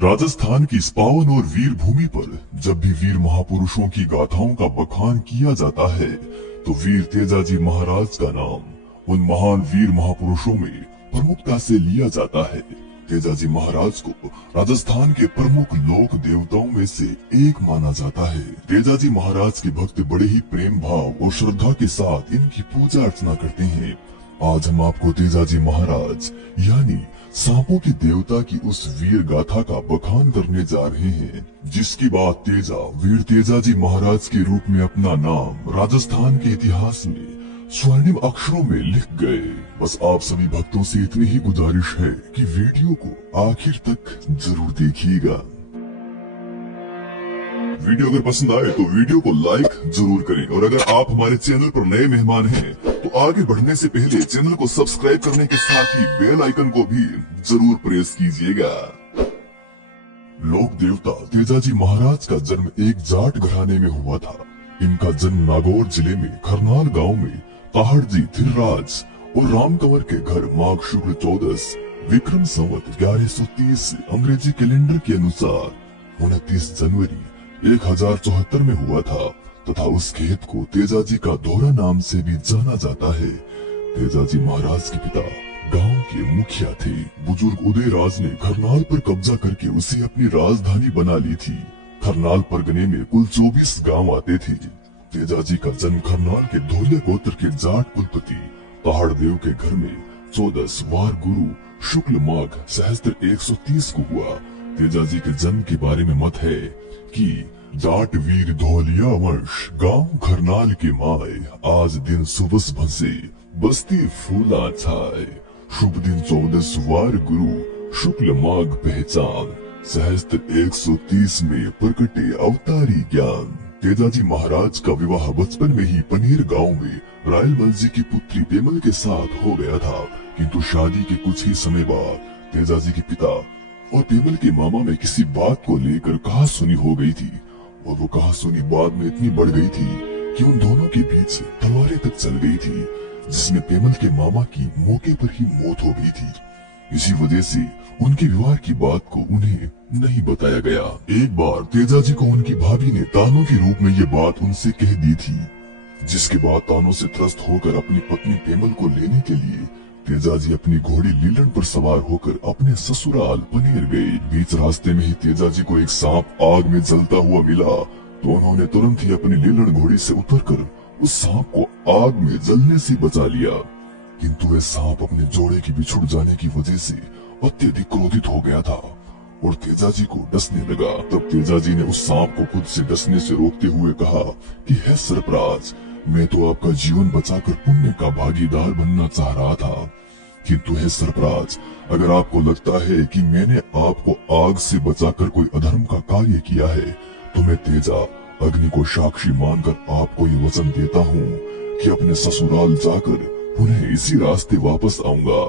राजस्थान की इस पावन और वीर भूमि पर जब भी वीर महापुरुषों की गाथाओं का बखान किया जाता है तो वीर तेजाजी महाराज का नाम उन महान वीर महापुरुषों में प्रमुखता से लिया जाता है। तेजाजी महाराज को राजस्थान के प्रमुख लोक देवताओं में से एक माना जाता है। तेजाजी महाराज के भक्त बड़े ही प्रेम भाव और श्रद्धा के साथ इनकी पूजा अर्चना करते हैं। आज हम आपको तेजाजी महाराज यानी सांपों के देवता की उस वीर गाथा का बखान करने जा रहे हैं, जिसकी बात वीर तेजाजी महाराज के रूप में अपना नाम राजस्थान के इतिहास में स्वर्णिम अक्षरों में लिख गए। बस आप सभी भक्तों से इतनी ही गुजारिश है कि वीडियो को आखिर तक जरूर देखिएगा। वीडियो अगर पसंद आए तो वीडियो को लाइक जरूर करें और अगर आप हमारे चैनल पर नए मेहमान हैं तो आगे बढ़ने से पहले चैनल को सब्सक्राइब करने के साथ ही बेल आइकन को भी जरूर प्रेस कीजिएगा। लोक देवता तेजाजी महाराज का जन्म एक जाट घराने में हुआ था। इनका जन्म नागौर जिले में खरनाल गांव में ताहड़जी थिरराज और राम कंवर के घर माघ शुक्ल 14 विक्रम संवत 1130 अंग्रेजी कैलेंडर के अनुसार 29 जनवरी 1074 में हुआ था तथा उस खेत को तेजाजी का दोहरा नाम से भी जाना जाता है। तेजाजी महाराज के पिता गांव के मुखिया थे। बुजुर्ग उदयराज ने खरनाल पर कब्जा करके उसे अपनी राजधानी बना ली थी। खरनाल परगने में कुल 24 गांव आते थे। तेजाजी का जन्म खरनाल के धोलिया गोत्र के जाट कुलपति ताहड़देव के घर में 14 वार गुरु शुक्ल माघ सहस्त्र 130 को हुआ। तेजाजी के जन्म के बारे में मत है कि जाट वीर धोलिया वंश गांव खरनाल के माए आज दिन सुबस भसे बस्ती फूला छाए। शुभ दिन 14 वार गुरु शुक्ल माघ पहचान सहस्त्र 130 में प्रकटे अवतारी ज्ञान। तेजाजी महाराज का विवाह बचपन में ही पनीर गांव में रायलमल जी की पुत्री पेमल के साथ हो गया था, किंतु शादी के कुछ ही समय बाद तेजाजी के पिता और पेमल के मामा में किसी बात को लेकर कहासुनी हो गई थी और वो कहासुनी बाद में इतनी बढ़ गई थी कि उन दोनों के बीच तलवारें तक चल गई थी, जिसमें पेमल के मामा की मौके पर ही मौत हो गई थी। इसी वजह से उनके विवाह की बात को उन्हें नहीं बताया गया। एक बार तेजाजी को उनकी भाभी ने तानों के रूप में ये बात उनसे कह दी थी, जिसके बाद तानों से त्रस्त होकर अपनी पत्नी पेमल को लेने के लिए तेजाजी अपनी घोड़ी लीलन पर सवार होकर अपने ससुराल पनेर गए। बीच रास्ते में ही तेजाजी को एक सांप आग में जलता हुआ मिला तो उन्होंने तुरंत ही अपनी लीलन घोड़ी से उतरकर उस सांप को आग में जलने से बचा लिया, किंतु वह सांप अपने जोड़े के बिछुड़ जाने की वजह से अत्यधिक क्रोधित हो गया था और तेजाजी को डसने लगा। तब तेजाजी ने उस सांप को खुद से डसने से रोकते हुए कहा कि हे सरपराज, मैं तो आपका जीवन बचाकर पुण्य का भागीदार बनना चाह रहा था, किंतु हे सरपराज, अगर आपको लगता है कि मैंने आपको आग से बचाकर कोई अधर्म का कार्य किया है तो मैं तेजा अग्नि को साक्षी मानकर आपको ये वचन देता हूँ कि अपने ससुराल जाकर पुनः इसी रास्ते वापस आऊंगा।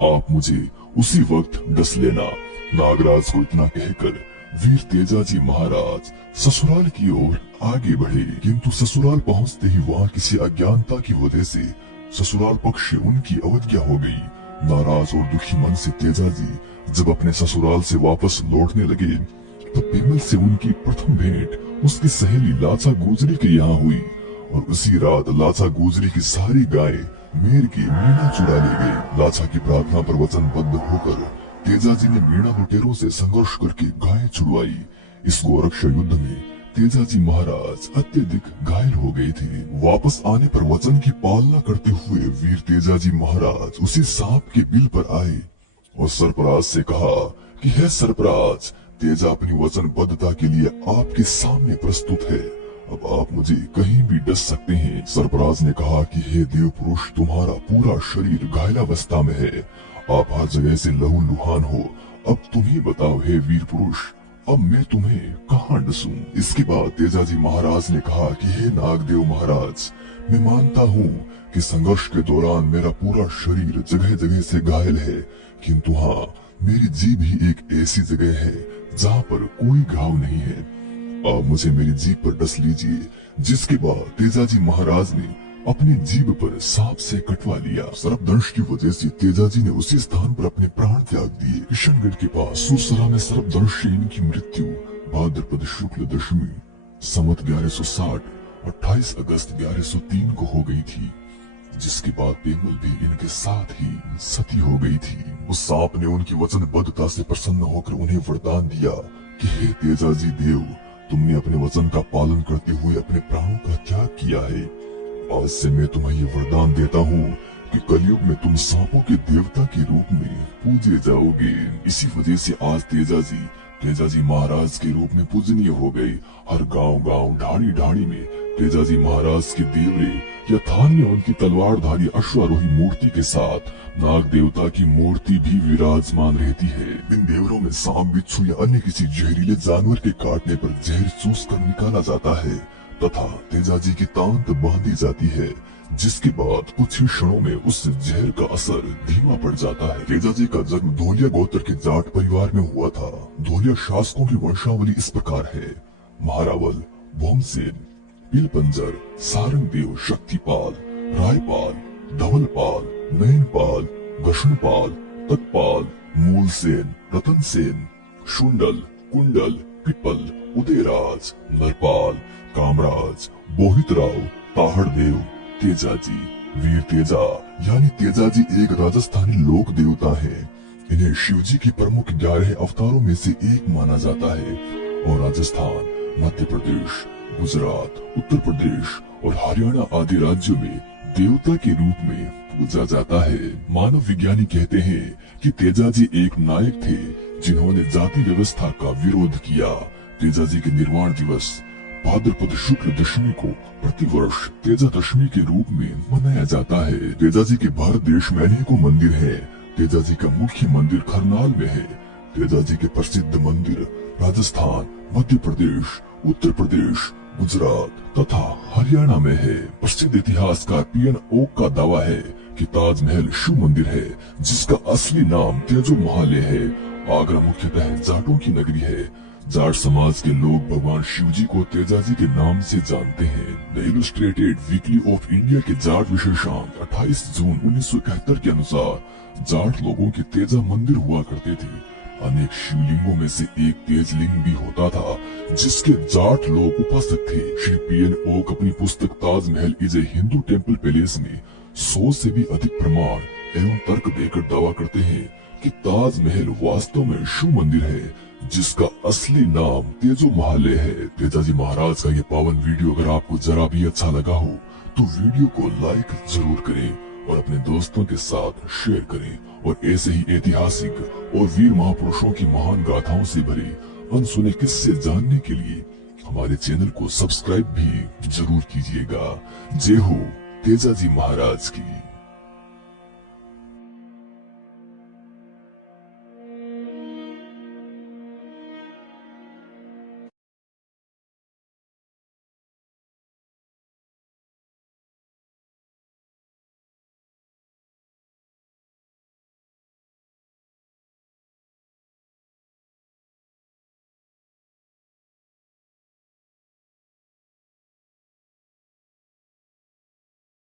आप मुझे उसी वक्त डस लेना। नागराज को इतना कहकर वीर तेजाजी महाराज ससुराल की ओर आगे बढ़े, किंतु ससुराल पहुंचते ही वहां किसी अज्ञानता की वजह से ससुराल पक्ष से उनकी अवज्ञा हो गई। नाराज और दुखी मन से तेजाजी जब अपने ससुराल से वापस लौटने लगे तो पेमल से उनकी प्रथम भेंट उसकी सहेली लाचा गुजरी के यहाँ हुई और उसी रात लाचा गुजरी की सारी गायें मेर की मीणा चुरा ली गई। लाचा की प्रार्थना पर वचनबद्ध होकर तेजाजी ने मीणा लुटेरों से संघर्ष करके गायें छुड़वाई। इस गोरक्षा युद्ध में तेजाजी महाराज अत्यधिक घायल हो गए थे। वापस आने पर वचन की पालना करते हुए वीर तेजाजी महाराज उसी सांप के बिल पर आए और सरपराज से कहा कि हे सरपराज, तेजा अपनी वचनबद्धता के लिए आपके सामने प्रस्तुत है, अब आप मुझे कहीं भी डस सकते हैं। सरपराज ने कहा कि हे देव पुरुष, तुम्हारा पूरा शरीर घायलावस्था में है, आप हर जगह से लहूलुहान हो, अब तुम ही बताओ हे वीर पुरुष, अब मैं तुम्हें कहाँ डसूं? इसके बाद तेजाजी महाराज ने कहा कि हे नागदेव महाराज, मैं मानता हूँ कि संघर्ष के दौरान मेरा पूरा शरीर जगह जगह से घायल है, किंतु हाँ, मेरी जीभ ही एक ऐसी जगह है जहाँ पर कोई घाव नहीं है। आप मुझे मेरी जीभ पर डस लीजिए। जिसके बाद तेजाजी महाराज ने अपनी जीभ पर सांप से कटवा लिया। सर्पदंश की वजह से तेजाजी ने उसी स्थान पर अपने प्राण त्याग दिए। किशनगढ़ के पास सुरसरा में सर्पदंश से इनकी मृत्यु भाद्रपद शुक्ल दशमी संवत 1160 28 अगस्त 1103 को हो गई थी, जिसके बाद पेमल भी इनके साथ ही सती हो गई थी। उस सांप ने उनकी वचनबद्धता से प्रसन्न होकर उन्हें वरदान दिया कि हे तेजाजी देव, तुमने अपने वचन का पालन करते हुए अपने प्राणों का त्याग किया है। आज से मैं तुम्हें ये वरदान देता हूँ कि कलयुग में तुम सांपों के देवता के रूप में पूजे जाओगे। इसी वजह से आज तेजाजी महाराज के रूप में पूजनीय हो गए। हर गांव ढाणी ढाणी में तेजाजी महाराज के देवरे या थान में उनकी तलवारधारी अश्वारोही मूर्ति के साथ नाग देवता की मूर्ति भी विराजमान रहती है। इन देवरों में सांप, बिच्छू या अन्य किसी जहरीले जानवर के काटने पर जहर चूस कर निकाला जाता है तथा तेजाजी की तांत बांधी जाती है, जिसके बाद कुछ ही क्षणों में उस जहर का असर धीमा पड़ जाता है। तेजाजी का जन्म धोलिया गोत्र के जाट परिवार में हुआ था। धोलिया शासकों की वंशावली इस प्रकार है: महारावल, भोमसेन, पीलपंजर, सारंगदेव, शक्तिपाल, रायपाल, धवलपाल, नयनपाल, गशनपाल, तत्पाल, मूलसेन, रतनसेन, शुंडल, कुंडल, पिपल, उदयराज, नरपाल, कामराज, बोहितराव, ताहड़देव, तेजाजी। वीर तेजा यानी तेजाजी एक राजस्थानी लोक देवता है। इन्हें शिवजी की प्रमुख 11 अवतारों में से एक माना जाता है और राजस्थान, मध्य प्रदेश, गुजरात, उत्तर प्रदेश और हरियाणा आदि राज्यों में देवता के रूप में पूजा जाता है। मानव विज्ञानी कहते हैं कि तेजाजी एक नायक थे जिन्होंने जाति व्यवस्था का विरोध किया। तेजाजी के निर्वाण दिवस भाद्रपद शुक्ल दशमी को प्रतिवर्ष तेजा दशमी के रूप में मनाया जाता है। तेजाजी के भारत देश में अनेकों मंदिर है। तेजाजी का मुख्य मंदिर करनाल में है। तेजाजी के प्रसिद्ध मंदिर राजस्थान, मध्य प्रदेश, उत्तर प्रदेश, गुजरात तथा हरियाणा में है। प्रसिद्ध इतिहासकार पीएन ओक का दावा है कि ताजमहल शिव मंदिर है, जिसका असली नाम तेजो महाले है। आगरा मुख्यतः जाटों की नगरी है। जाट समाज के लोग भगवान शिव जी को तेजाजी के नाम से जानते हैं। The illustrated weekly off India के जाट विशेषांक 28 जून 1971 के अनुसार जाट लोगों के तेजा मंदिर हुआ करते थे। अनेक शिवलिंगों में से एक तेजलिंग भी होता था, जिसके जाट लोग उपासक थे। श्री पीएन ओक अपनी पुस्तक Taj Mahal is a Hindu temple palace में 100 से भी अधिक प्रमाण एवं तर्क देकर दावा करते हैं कि ताजमहल वास्तव में शिव मंदिर है, जिसका असली नाम तेजो महाले है। तेजाजी महाराज का ये पावन वीडियो अगर आपको जरा भी अच्छा लगा हो तो वीडियो को लाइक जरूर करें और अपने दोस्तों के साथ शेयर करें। और ऐसे ही ऐतिहासिक और वीर महापुरुषों की महान गाथाओं से भरे अनसुने किस्से जानने के लिए हमारे चैनल को सब्सक्राइब भी जरूर कीजिएगा। जय हो तेजाजी महाराज की।